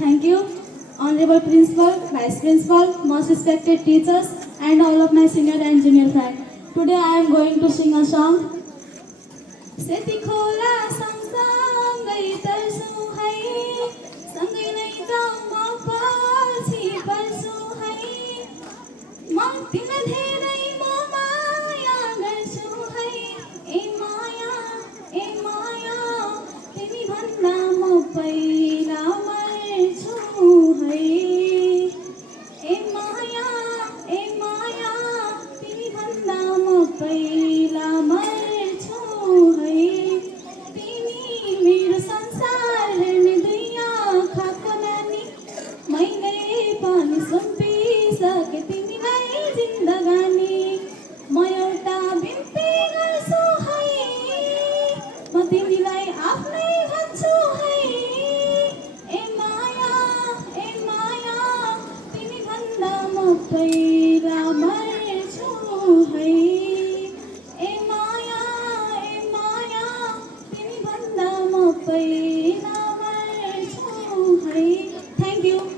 Thank you, Honorable Principal, Vice Principal, most respected teachers, and all of my senior and junior friends. Today I am going to sing a song. Seti खोला सँगसँगै तर्छु है, सँगै नै जाउँ म पछि पर्छु है, म तिमीलाई धेरै म माया गर्छु है, ए माया तिमी भन्दा म पहिला मर्छु है, ए माया तिमी भन्दा म पहिला मर्छु है, तिमी मेरो संसार हेर्ने दुई आँखाको नानी, मैले पनि सुम्पिसके तिमीलाई जिन्दगानी, म एउटा बिन्ती गर्छु है, म तिमीलाई आफ्नै भन्छु है, ए माया तिमी भन्दा म पहिला मर्छु है, ए माया तिमी भन्दा म पहिला